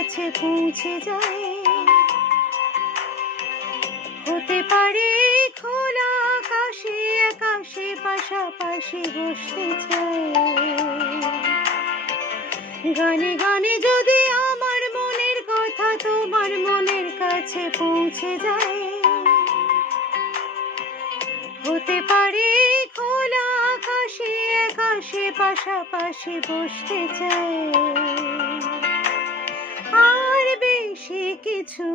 কাছে পৌঁছে যায়। হতে পারে খোলা আকাশে আকাশে পাশাপাশি বসতে চাই। গানে গানে যদি আমার মনের কথা তোমার মনের কাছে পৌঁছে যায়। হতে পারে খোলা আকাশে আকাশে পাশাপাশি বসতে চাই। আর বেশি কিছু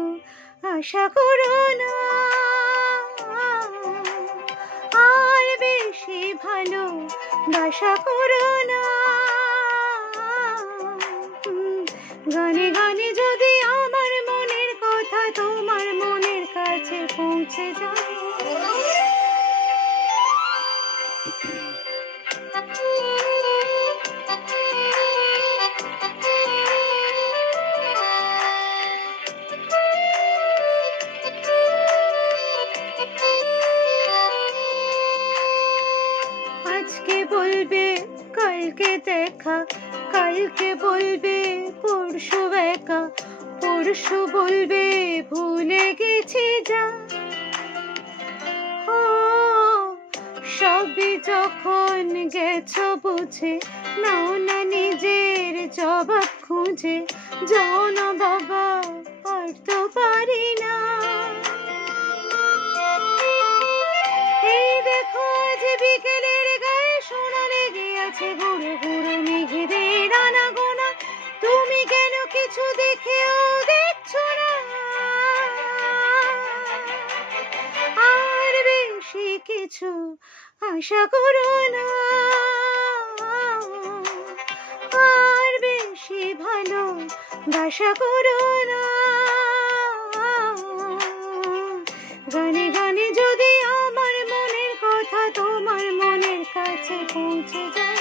আশা করো না, আর বেশি ভালো বাসা করো না। গানে গানে যদি আমার মনের কথা তোমার মনের কাছে পৌঁছে যায়। আজকে বলবে কালকে দেখা, কালকে বলবে পরশু একা, পরশু বলবে ভুলে গেছি যা। ও সবই যখন গেছো বুঝে, নাও না নিজের জবাব খুঁজে। যাও না বাবা আর তো পারি না। এই দেখো আজ বিকেলের গায়ে সোনা লেগে আছে, ঘুরে ঘুরে মেঘেদের আনাগোনা। তুমি কেন কিছু দেখেও দেখছো না? আর বেশি কিছু আশা করো না, আর বেশি ভালো বাসা করো না। গানে গানে যদি আমার মনের কথা তোমার মনের কাছে পৌঁছে যায়।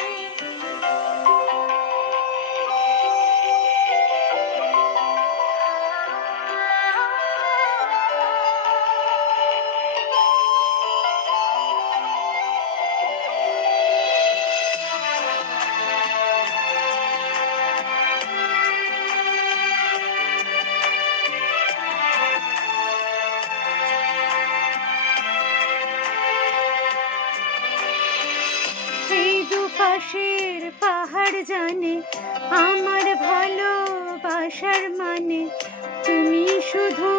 এই দুপাশের পাহাড় জানে আমার ভালোবাসার মানে। তুমি শুধু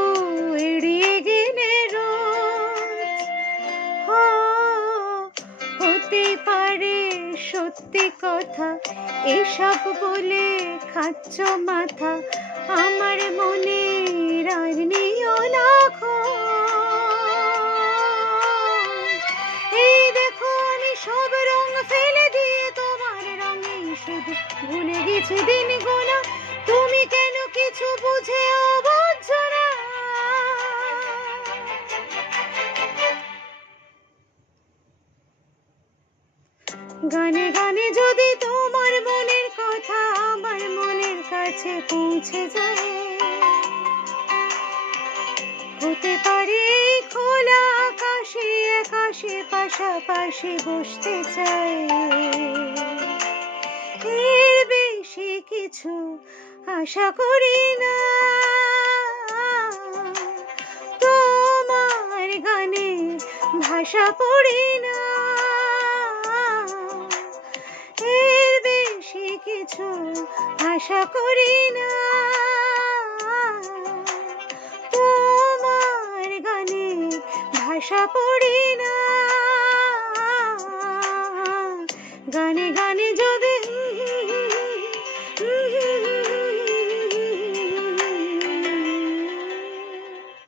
এড়িয়ে গেলে রোজ। হতে পারে সত্যি কথা এসব বলে খাচ্ছ মাথা। আমার মনে আর নিও না খোঁজ। এই দেখো আমি সব রং ফেলে দিয়ে তোমার রঙে শুধু ভুলে গেছি দিন গোনা। তুমি কেন কিছু বুঝেও বুঝছো না? গানে গানে যদি তোমার মনের কথা আমার মনের কাছে পৌঁছে যায়। হতে পারে খোলা আকাশে আকাশে পাশাপাশি বসতে চাই। এর বেশি কিছু আশা করি না। তোমার গানে ভাষা পড়ি না। এর বেশি কিছু আশা করি না। তোমার গানে ভাষা পড়ি না। গানে গানে যদি